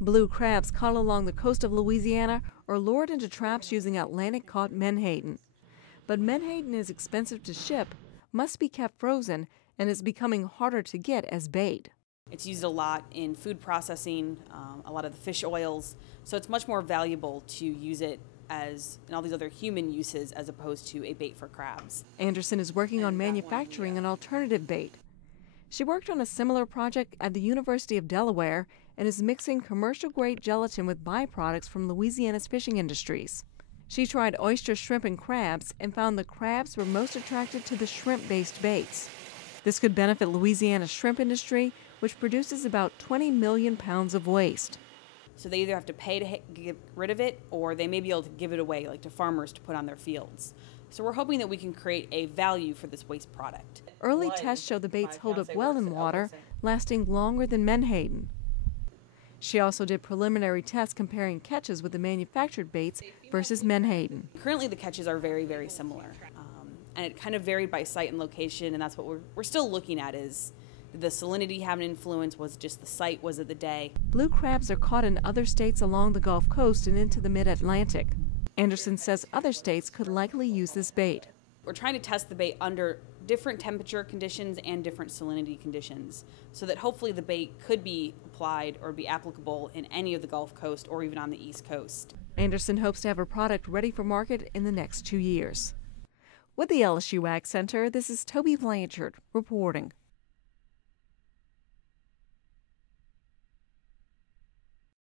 Blue crabs caught along the coast of Louisiana are lured into traps using Atlantic-caught menhaden. But menhaden is expensive to ship, must be kept frozen, and is becoming harder to get as bait. It's used a lot in food processing, a lot of the fish oils, so it's much more valuable to use it as in all these other human uses as opposed to a bait for crabs. Anderson is working on manufacturing an alternative bait. She worked on a similar project at the University of Delaware and is mixing commercial-grade gelatin with byproducts from Louisiana's fishing industries. She tried oyster, shrimp, and crabs and found the crabs were most attracted to the shrimp-based baits. This could benefit Louisiana's shrimp industry, which produces about 20 million pounds of waste. So they either have to pay to get rid of it, or they may be able to give it away, like to farmers to put on their fields. So we're hoping that we can create a value for this waste product. Early tests show the baits hold up well in water, lasting longer than menhaden. She also did preliminary tests comparing catches with the manufactured baits versus menhaden. Currently the catches are very, very similar. And it kind of varied by site and location, and that's what we're still looking at is, did the salinity have an influence? Was it just the site? Was it the day? Blue crabs are caught in other states along the Gulf Coast and into the mid-Atlantic. Anderson says other states could likely use this bait. We're trying to test the bait under different temperature conditions and different salinity conditions so that hopefully the bait could be applied or be applicable in any of the Gulf Coast or even on the East Coast. Anderson hopes to have her product ready for market in the next 2 years. With the LSU AgCenter, this is Tobie Blanchard reporting.